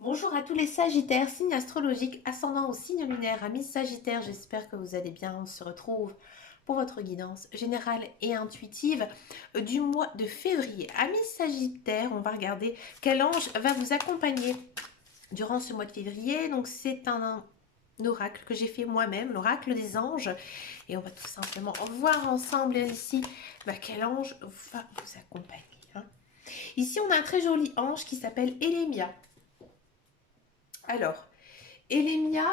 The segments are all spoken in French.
Bonjour à tous les Sagittaires, signe astrologique, ascendant au signe lunaire, amis Sagittaires, j'espère que vous allez bien. On se retrouve pour votre guidance générale et intuitive du mois de février. Amis Sagittaires, on va regarder quel ange va vous accompagner durant ce mois de février. Donc c'est un oracle que j'ai fait moi-même, l'oracle des anges. Et on va tout simplement voir ensemble ici quel ange va vous accompagner. Ici, on a un très joli ange qui s'appelle Elémia. Alors, Elémia,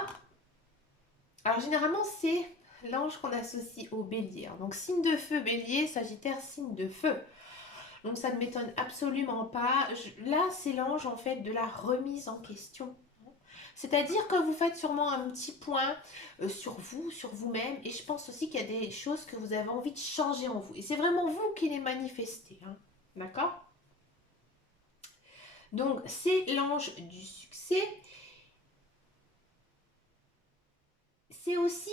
alors généralement c'est l'ange qu'on associe au bélier. Donc signe de feu, bélier, sagittaire, signe de feu. Donc ça ne m'étonne absolument pas. Là c'est l'ange en fait de la remise en question. C'est-à-dire que vous faites sûrement un petit point sur vous, sur vous-même. Et je pense aussi qu'il y a des choses que vous avez envie de changer en vous. Et c'est vraiment vous qui les manifestez. D'accord? Donc c'est l'ange du succès. C'est aussi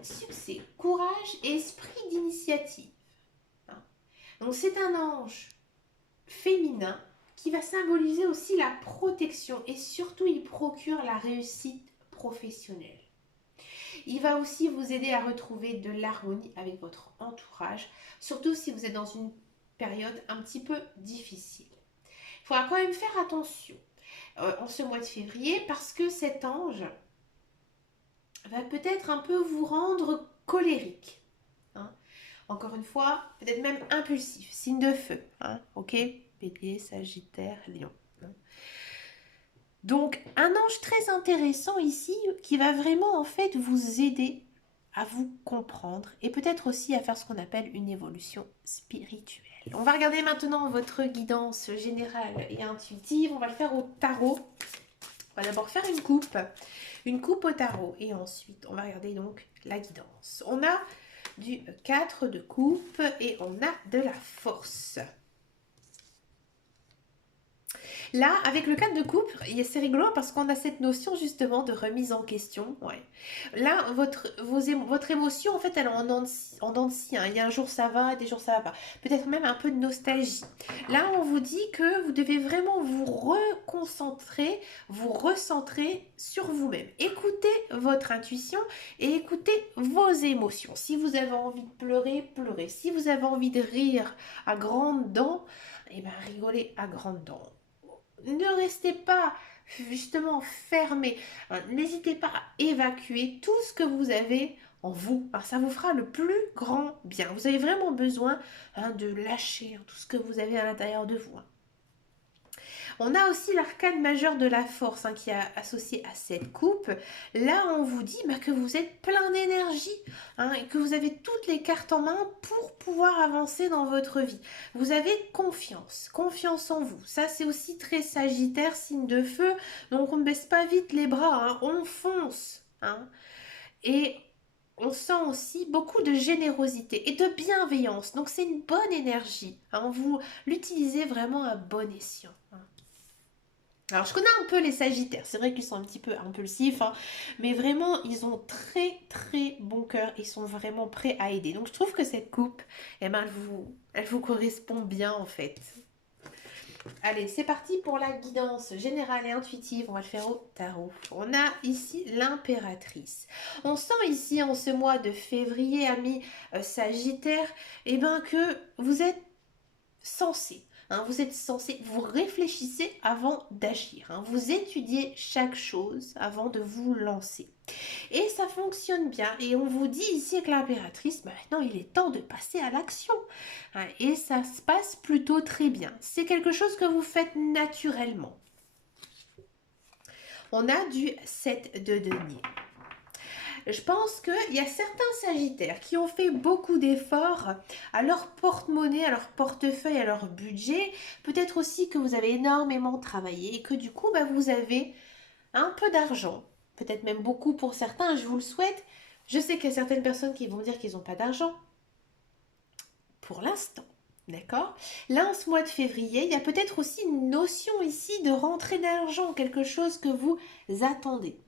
succès, courage et esprit d'initiative. Donc c'est un ange féminin qui va symboliser aussi la protection et surtout il procure la réussite professionnelle. Il va aussi vous aider à retrouver de l'harmonie avec votre entourage, surtout si vous êtes dans une période un petit peu difficile. Il faudra quand même faire attention en ce mois de février parce que cet ange va peut-être un peu vous rendre colérique. Encore une fois, peut-être même impulsif, signe de feu. Ok, bélier, sagittaire, lion. Donc, un ange très intéressant ici qui va vraiment en fait vous aider à vous comprendre et peut-être aussi à faire ce qu'on appelle une évolution spirituelle. On va regarder maintenant votre guidance générale et intuitive. On va le faire au tarot. On va d'abord faire une coupe au tarot et ensuite on va regarder donc la guidance. On a du 4 de coupe et on a de la force. Là, avec le 4 de coupe, c'est rigolo parce qu'on a cette notion justement de remise en question. Ouais. Là, votre émotion, en fait, elle est en dents de scie. Il y a un jour ça va, des jours ça va pas. Peut-être même un peu de nostalgie. Là, on vous dit que vous devez vraiment vous reconcentrer, vous recentrer sur vous-même. Écoutez votre intuition et écoutez vos émotions. Si vous avez envie de pleurer, pleurez. Si vous avez envie de rire à grandes dents, eh ben rigolez à grandes dents. Ne restez pas justement fermé. N'hésitez pas à évacuer tout ce que vous avez en vous. Alors, ça vous fera le plus grand bien. Vous avez vraiment besoin de lâcher tout ce que vous avez à l'intérieur de vous. On a aussi l'arcane majeur de la force qui est associé à cette coupe. Là, on vous dit que vous êtes plein d'énergie et que vous avez toutes les cartes en main pour pouvoir avancer dans votre vie. Vous avez confiance en vous. Ça, c'est aussi très sagittaire, signe de feu. Donc, on ne baisse pas vite les bras, on fonce. Et on sent aussi beaucoup de générosité et de bienveillance. Donc, c'est une bonne énergie. Vous l'utilisez vraiment à bon escient. Alors, je connais un peu les Sagittaires. C'est vrai qu'ils sont un petit peu impulsifs, mais vraiment, ils ont très très bon cœur. Ils sont vraiment prêts à aider. Donc, je trouve que cette coupe, elle vous correspond bien en fait. Allez, c'est parti pour la guidance générale et intuitive. On va le faire au tarot. On a ici l'impératrice. On sent ici en ce mois de février, amis Sagittaires, que vous êtes censé. Vous êtes censé, vous réfléchissez avant d'agir. Vous étudiez chaque chose avant de vous lancer. Et ça fonctionne bien. Et on vous dit ici avec l'impératrice, maintenant il est temps de passer à l'action. Et ça se passe plutôt très bien. C'est quelque chose que vous faites naturellement. On a du 7 de denier. Je pense qu'il y a certains Sagittaires qui ont fait beaucoup d'efforts à leur porte-monnaie, à leur portefeuille, à leur budget. Peut-être aussi que vous avez énormément travaillé et que du coup, vous avez un peu d'argent. Peut-être même beaucoup pour certains, je vous le souhaite. Je sais qu'il y a certaines personnes qui vont dire qu'ils n'ont pas d'argent. Pour l'instant. D'accord. Là, en ce mois de février, il y a peut-être aussi une notion ici de rentrée d'argent, quelque chose que vous attendez.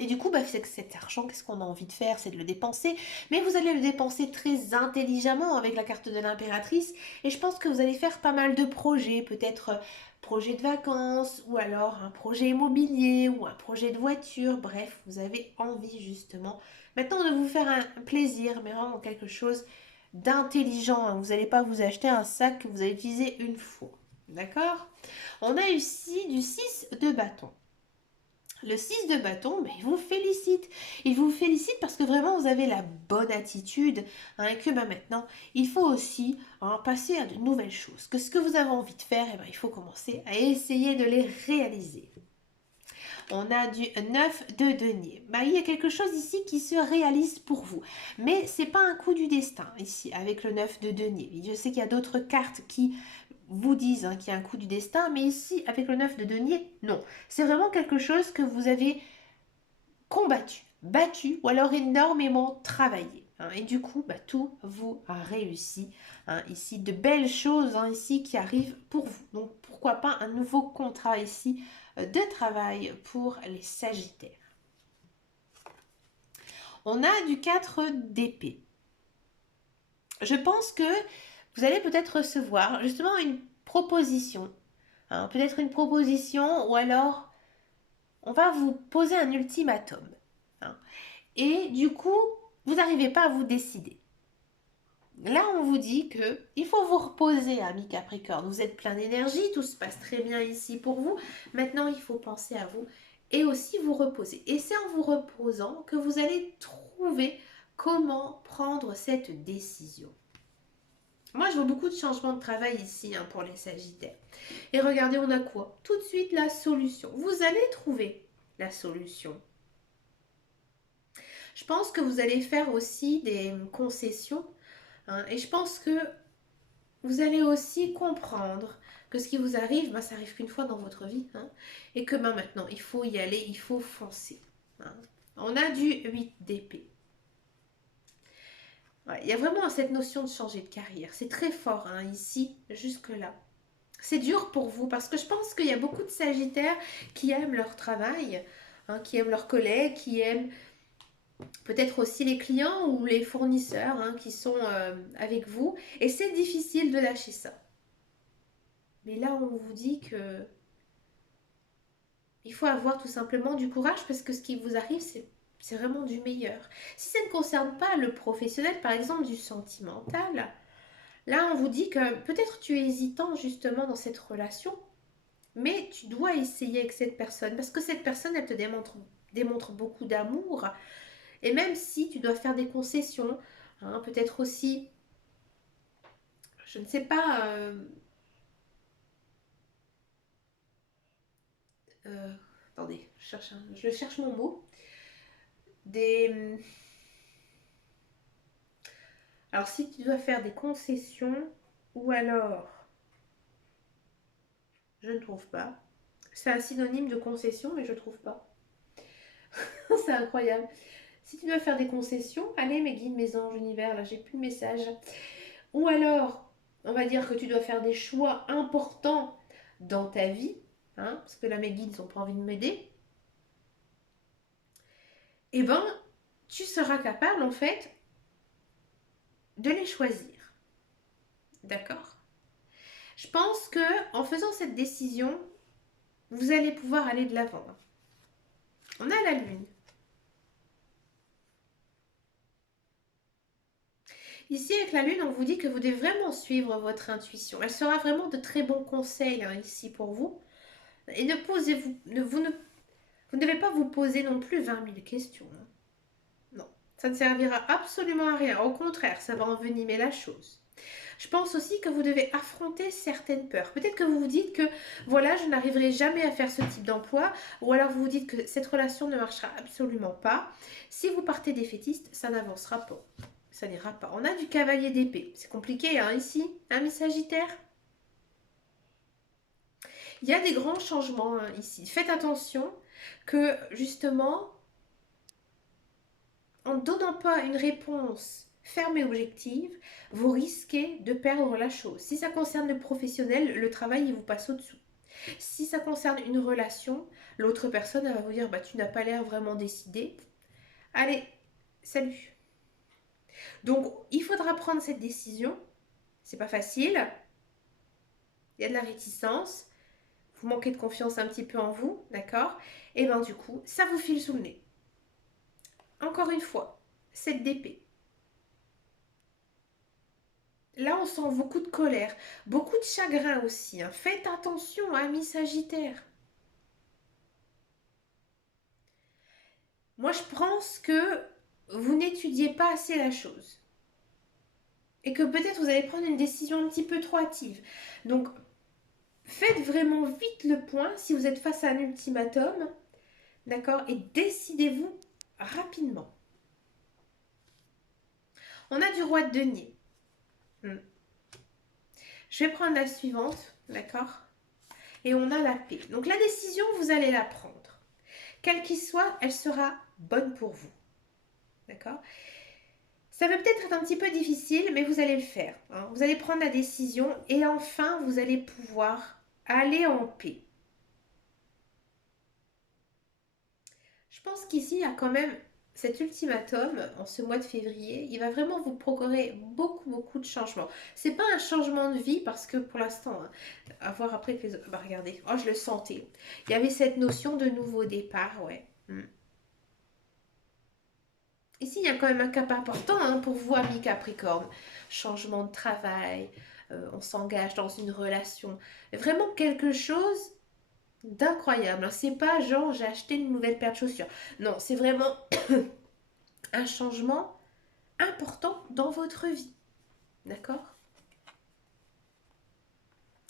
Et du coup, c'est que cet argent, qu'est-ce qu'on a envie de faire? C'est de le dépenser. Mais vous allez le dépenser très intelligemment avec la carte de l'impératrice. Et je pense que vous allez faire pas mal de projets. Peut-être projet de vacances, ou alors un projet immobilier, ou un projet de voiture. Bref, vous avez envie justement maintenant de vous faire un plaisir, mais vraiment quelque chose d'intelligent, hein. Vous n'allez pas vous acheter un sac que vous allez utiliser une fois. D'accord? On a ici du 6 de bâton. Le 6 de bâton, mais il vous félicite. Il vous félicite parce que vraiment vous avez la bonne attitude, hein, et que maintenant, il faut aussi, hein, passer à de nouvelles choses. Que ce que vous avez envie de faire, il faut commencer à essayer de les réaliser. On a du 9 de denier. Il y a quelque chose ici qui se réalise pour vous. Mais c'est pas un coup du destin ici avec le 9 de denier. Je sais qu'il y a d'autres cartes qui vous disent, hein, qu'il y a un coup du destin, mais ici avec le 9 de denier, non. C'est vraiment quelque chose que vous avez combattu, battu ou alors énormément travaillé, hein. Et du coup, tout vous a réussi, hein, ici. De belles choses, hein, ici qui arrivent pour vous. Donc pourquoi pas un nouveau contrat ici de travail pour les Sagittaires. On a du 4 d'épée. Je pense que vous allez peut-être recevoir justement une proposition, hein, peut-être une proposition, ou alors on va vous poser un ultimatum, hein. Et du coup, vous n'arrivez pas à vous décider. Là, on vous dit que il faut vous reposer, ami Capricorne. Vous êtes plein d'énergie, tout se passe très bien ici pour vous. Maintenant, il faut penser à vous et aussi vous reposer. Et c'est en vous reposant que vous allez trouver comment prendre cette décision. Moi, je vois beaucoup de changements de travail ici, hein, pour les Sagittaires. Et regardez, on a quoi? Tout de suite, la solution. Vous allez trouver la solution. Je pense que vous allez faire aussi des concessions, hein, et je pense que vous allez aussi comprendre que ce qui vous arrive, ça arrive qu'une fois dans votre vie, hein, et que maintenant, il faut y aller, il faut foncer, hein. On a du 8 d'épée. Ouais, il y a vraiment cette notion de changer de carrière. C'est très fort, hein, ici, jusque-là. C'est dur pour vous parce que je pense qu'il y a beaucoup de Sagittaires qui aiment leur travail, hein, qui aiment leurs collègues, qui aiment peut-être aussi les clients ou les fournisseurs, hein, qui sont avec vous. Et c'est difficile de lâcher ça. Mais là, on vous dit que il faut avoir tout simplement du courage parce que ce qui vous arrive, c'est vraiment du meilleur. Si ça ne concerne pas le professionnel, par exemple du sentimental, là, on vous dit que peut-être tu es hésitant justement dans cette relation, mais tu dois essayer avec cette personne parce que cette personne, elle te démontre beaucoup d'amour. Et même si tu dois faire des concessions, hein, peut-être aussi, je ne sais pas, attendez, je cherche mon mot. Des, alors si tu dois faire des concessions, ou alors, je ne trouve pas. C'est un synonyme de concession, mais je ne trouve pas. C'est incroyable. Si tu dois faire des concessions, allez mes guides, mes anges, univers, là j'ai plus de message. Ou alors, on va dire que tu dois faire des choix importants dans ta vie, hein, parce que là mes guides n'ont pas envie de m'aider. Eh ben, tu seras capable en fait de les choisir. D'accord? Je pense que en faisant cette décision, vous allez pouvoir aller de l'avant. On a la lune. Ici, avec la lune, on vous dit que vous devez vraiment suivre votre intuition. Elle sera vraiment de très bons conseils, hein, ici pour vous. Et ne posez-vous, vous ne devez pas vous poser non plus 20 000 questions, hein. Non, ça ne servira absolument à rien. Au contraire, ça va envenimer la chose. Je pense aussi que vous devez affronter certaines peurs. Peut-être que vous vous dites que voilà, je n'arriverai jamais à faire ce type d'emploi, ou alors vous vous dites que cette relation ne marchera absolument pas. Si vous partez défaitiste, ça n'avancera pas. Ça n'ira pas. On a du cavalier d'épée. C'est compliqué, hein, ici, hein, mes Sagittaires. Il y a des grands changements, hein, ici. Faites attention que justement, en ne donnant pas une réponse ferme et objective, vous risquez de perdre la chose. Si ça concerne le professionnel, le travail, il vous passe au-dessous. Si ça concerne une relation, l'autre personne, elle va vous dire, tu n'as pas l'air vraiment décidé. Allez, salut. Donc, il faudra prendre cette décision. C'est pas facile. Il y a de la réticence. vous manquez de confiance un petit peu en vous, d'accord? Et bien du coup, ça vous file sous le nez. Encore une fois, cette d'épée. Là, on sent beaucoup de colère, beaucoup de chagrin aussi, hein. Faites attention, amis Sagittaire. Moi, je pense que vous n'étudiez pas assez la chose. Et que peut-être vous allez prendre une décision un petit peu trop hâtive. Donc, faites vraiment vite le point si vous êtes face à un ultimatum, d'accord? Et décidez-vous rapidement. On a du roi de denier. Je vais prendre la suivante, d'accord? Et on a la paix. Donc la décision, vous allez la prendre. Quelle qu'il soit, elle sera bonne pour vous. D'accord? Ça va peut-être être un petit peu difficile, mais vous allez le faire, hein. Vous allez prendre la décision et enfin, vous allez pouvoir aller en paix. Je pense qu'ici, il y a quand même cet ultimatum en ce mois de février. Il va vraiment vous procurer beaucoup de changements. C'est pas un changement de vie parce que pour l'instant, hein, à voir après que les autres... Bah regardez, oh je le sentais. Il y avait cette notion de nouveau départ, ouais. Ici, il y a quand même un cap important, hein, pour vous, amis Capricorne. Changement de travail, on s'engage dans une relation. Vraiment quelque chose d'incroyable, hein. C'est pas genre j'ai acheté une nouvelle paire de chaussures. Non, c'est vraiment un changement important dans votre vie. D'accord?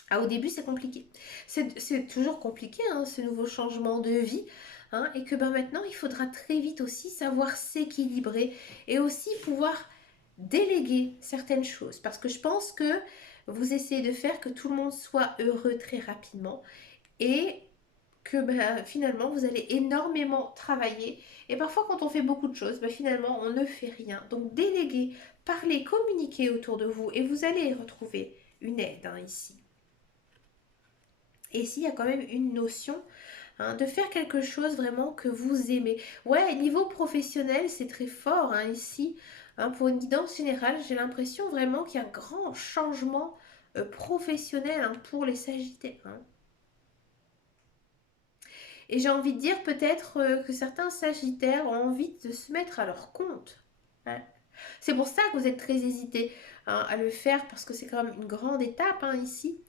Ah, au début, c'est compliqué. C'est toujours compliqué, hein, ce nouveau changement de vie. Hein, et que ben, maintenant, il faudra très vite aussi savoir s'équilibrer et aussi pouvoir déléguer certaines choses. Parce que je pense que vous essayez de faire que tout le monde soit heureux très rapidement et que ben, finalement, vous allez énormément travailler. Et parfois, quand on fait beaucoup de choses, ben, finalement, on ne fait rien. Donc, déléguer, parler, communiquer autour de vous et vous allez retrouver une aide, hein, ici. Et ici, il y a quand même une notion, hein, de faire quelque chose vraiment que vous aimez. Ouais, niveau professionnel, c'est très fort, hein, ici. Hein, pour une guidance générale, j'ai l'impression vraiment qu'il y a un grand changement professionnel, hein, pour les Sagittaires. Hein. Et j'ai envie de dire peut-être que certains Sagittaires ont envie de se mettre à leur compte. Hein. C'est pour ça que vous êtes très hésité, hein, à le faire parce que c'est quand même une grande étape, hein, ici.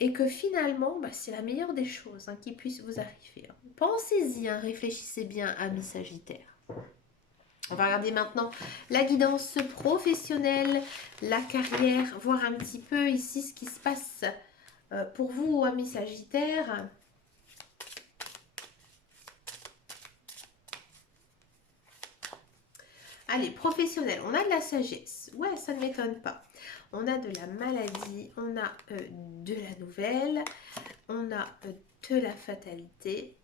Et que finalement, bah, c'est la meilleure des choses, hein, qui puisse vous arriver. Hein. Pensez-y, hein, réfléchissez bien, amis Sagittaires. On va regarder maintenant la guidance professionnelle, la carrière, voir un petit peu ici ce qui se passe pour vous, amis Sagittaires. Allez, professionnel, on a de la sagesse. Ouais, ça ne m'étonne pas. On a de la maladie, on a de la nouvelle, on a de la fatalité.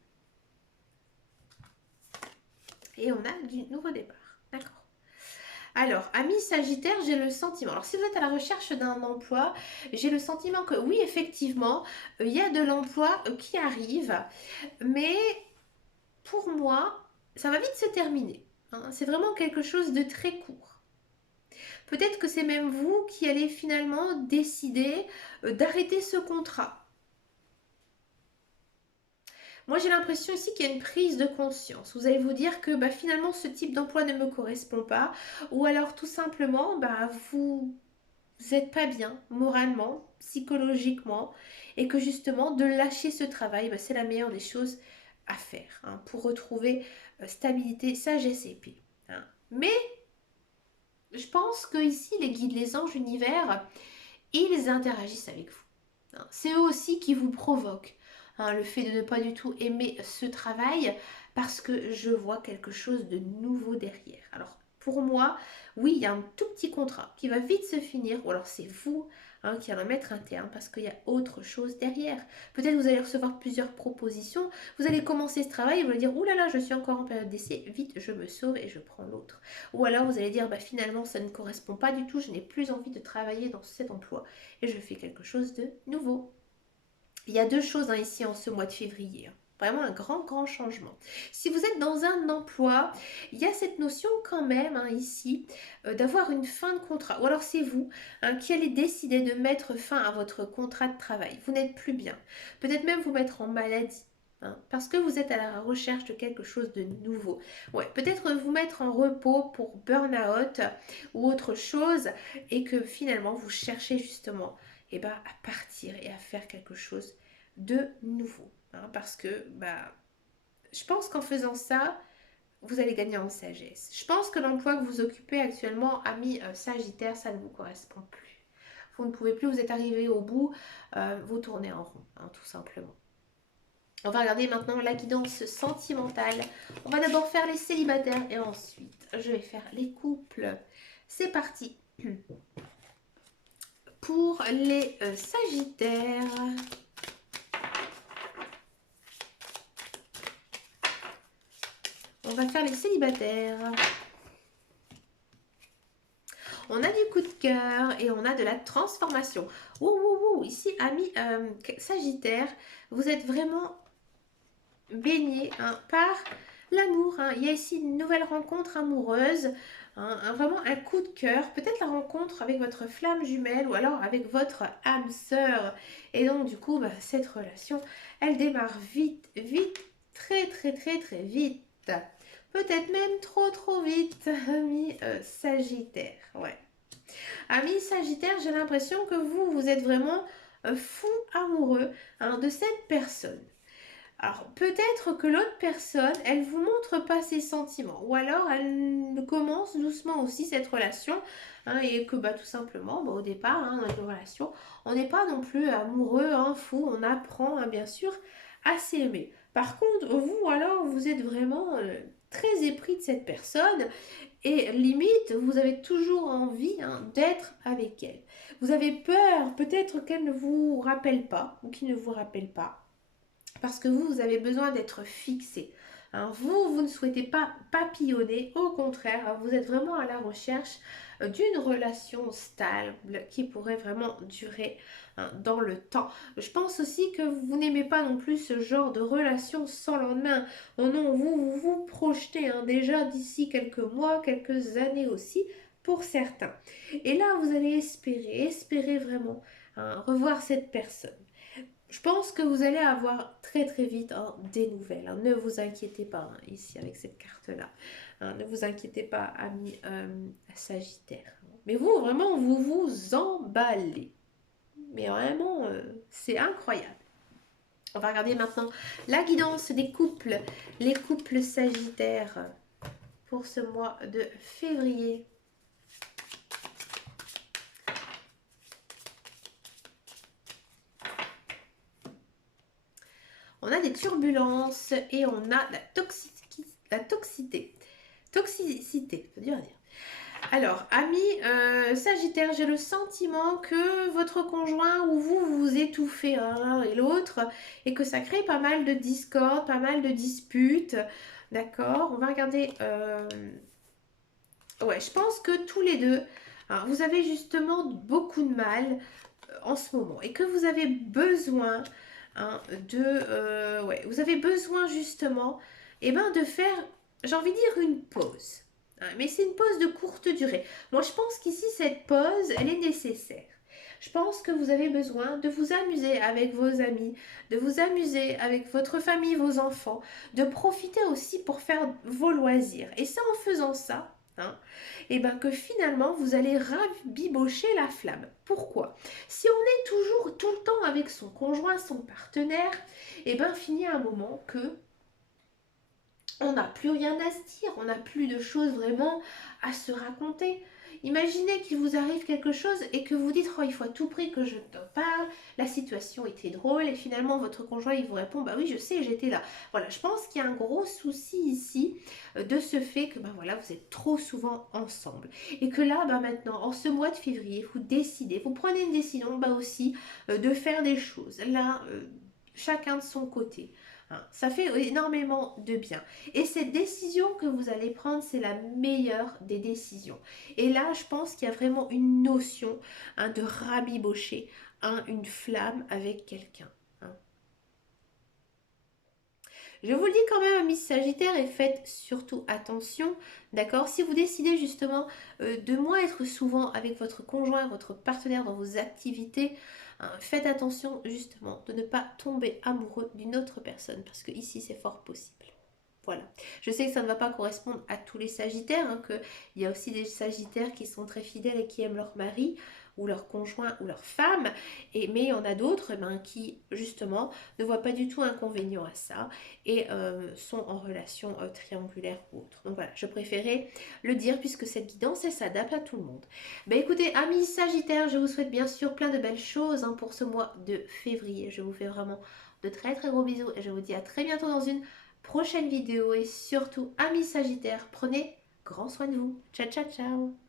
Et on a du nouveau départ. D'accord. Alors, amis Sagittaire, j'ai le sentiment. Alors, si vous êtes à la recherche d'un emploi, j'ai le sentiment que oui, effectivement, il y a de l'emploi qui arrive. Mais pour moi, ça va vite se terminer. Hein. C'est vraiment quelque chose de très court. Peut-être que c'est même vous qui allez finalement décider d'arrêter ce contrat. Moi, j'ai l'impression ici qu'il y a une prise de conscience. Vous allez vous dire que bah, finalement, ce type d'emploi ne me correspond pas. Ou alors, tout simplement, bah, vous n'êtes pas bien moralement, psychologiquement. Et que justement, de lâcher ce travail, bah, c'est la meilleure des choses à faire, hein, pour retrouver stabilité, sagesse et paix. Hein. Mais je pense que ici, les guides, les anges, l'univers, ils interagissent avec vous. Hein. C'est eux aussi qui vous provoquent, hein, le fait de ne pas du tout aimer ce travail parce que je vois quelque chose de nouveau derrière. Alors pour moi, oui, il y a un tout petit contrat qui va vite se finir ou alors c'est vous, hein, qui allez en mettre un terme parce qu'il y a autre chose derrière. Peut-être vous allez recevoir plusieurs propositions, vous allez commencer ce travail et vous allez dire, ouh là là, je suis encore en période d'essai, vite je me sauve et je prends l'autre. Ou alors vous allez dire, bah, finalement ça ne correspond pas du tout, je n'ai plus envie de travailler dans cet emploi et je fais quelque chose de nouveau. Il y a deux choses, hein, ici en ce mois de février. Vraiment un grand, grand changement. Si vous êtes dans un emploi, il y a cette notion quand même ici d'avoir une fin de contrat. Ou alors c'est vous qui allez décider de mettre fin à votre contrat de travail. Vous n'êtes plus bien. Peut-être même vous mettre en maladie. Parce que vous êtes à la recherche de quelque chose de nouveau. Ouais, peut-être vous mettre en repos pour burn-out ou autre chose et que finalement vous cherchez justement à partir et à faire quelque chose de nouveau. Parce que je pense qu'en faisant ça, vous allez gagner en sagesse. Je pense que l'emploi que vous occupez actuellement, ami Sagittaire, ça ne vous correspond plus. Vous ne pouvez plus, vous êtes arrivé au bout, vous tournez en rond, tout simplement. On va regarder maintenant la guidance sentimentale. On va d'abord faire les célibataires et ensuite je vais faire les couples. C'est parti pour les Sagittaires. On va faire les célibataires. On a du coup de cœur et on a de la transformation. Ici, amis Sagittaire, vous êtes vraiment baigné par l'amour. Il y a ici une nouvelle rencontre amoureuse, vraiment un coup de cœur. Peut-être la rencontre avec votre flamme jumelle ou alors avec votre âme sœur. Et donc, du coup, cette relation, elle démarre vite, vite, très, très, très, très vite. Peut-être même trop trop vite, ami Sagittaire. Ouais. Ami Sagittaire, j'ai l'impression que vous êtes vraiment fou amoureux de cette personne. Alors peut-être que l'autre personne, elle vous montre pas ses sentiments. Ou alors elle commence doucement aussi cette relation. Et que tout simplement, au départ, dans une relation, on n'est pas non plus amoureux, fou. On apprend bien sûr à s'aimer. Par contre, vous alors, vous êtes vraiment très épris de cette personne et limite, vous avez toujours envie d'être avec elle. Vous avez peur peut-être qu'elle ne vous rappelle pas ou qu'il ne vous rappelle pas parce que vous avez besoin d'être fixé. Vous ne souhaitez pas papillonner, au contraire, vous êtes vraiment à la recherche d'une relation stable qui pourrait vraiment durer dans le temps. Je pense aussi que vous n'aimez pas non plus ce genre de relation sans lendemain. Oh non, vous projetez déjà d'ici quelques mois, quelques années aussi pour certains. Et là, vous allez espérer vraiment revoir cette personne. Je pense que vous allez avoir très très vite des nouvelles. Ne vous inquiétez pas ici avec cette carte-là. Ne vous inquiétez pas, ami Sagittaire. Mais vous, vraiment, vous vous emballez. Mais vraiment, c'est incroyable. On va regarder maintenant la guidance des couples. Les couples Sagittaires pour ce mois de février. On a des turbulences et on a la toxicité. Toxicité, c'est dur à dire. Alors, ami Sagittaire, j'ai le sentiment que votre conjoint ou vous étouffez l'un et l'autre et que ça crée pas mal de discorde, pas mal de disputes. D'accord, on va regarder. Ouais, je pense que tous les deux, vous avez justement beaucoup de mal en ce moment et que vous avez besoin vous avez besoin justement de faire, j'ai envie de dire, une pause. Mais c'est une pause de courte durée. Moi, je pense qu'ici, cette pause, elle est nécessaire. Je pense que vous avez besoin de vous amuser avec vos amis, de vous amuser avec votre famille, vos enfants, de profiter aussi pour faire vos loisirs. Et c'est en faisant ça, que finalement, vous allez rabibocher la flamme. Pourquoi? Si on est toujours tout le temps avec son conjoint, son partenaire, finit un moment que on n'a plus rien à se dire, on n'a plus de choses vraiment à se raconter. Imaginez qu'il vous arrive quelque chose et que vous dites « Oh, il faut à tout prix que je t'en parle, la situation était drôle » et finalement votre conjoint il vous répond « Bah oui, je sais, j'étais là ». Voilà, je pense qu'il y a un gros souci ici de ce fait que vous êtes trop souvent ensemble. Et que là, maintenant, en ce mois de février, vous décidez, vous prenez une décision aussi de faire des choses. Là, chacun de son côté. Ça fait énormément de bien. Et cette décision que vous allez prendre, c'est la meilleure des décisions. Et là, je pense qu'il y a vraiment une notion de rabibocher une flamme avec quelqu'un. Je vous le dis quand même, amis Sagittaire, et faites surtout attention, d'accord? Si vous décidez justement de moins être souvent avec votre conjoint, votre partenaire dans vos activités, hein, faites attention justement de ne pas tomber amoureux d'une autre personne, parce que ici c'est fort possible. Voilà. Je sais que ça ne va pas correspondre à tous les Sagittaires, hein, qu'il y a aussi des Sagittaires qui sont très fidèles et qui aiment leur mari ou leur conjoint ou leur femme, mais il y en a d'autres ben, qui justement ne voient pas du tout inconvénient à ça et sont en relation triangulaire ou autre. Donc voilà, je préférais le dire puisque cette guidance, elle s'adapte à tout le monde. Ben écoutez, amis Sagittaires, je vous souhaite bien sûr plein de belles choses hein, pour ce mois de février. Je vous fais vraiment de très très gros bisous et je vous dis à très bientôt dans une prochaine vidéo et surtout, amis Sagittaires, prenez grand soin de vous. Ciao, ciao, ciao.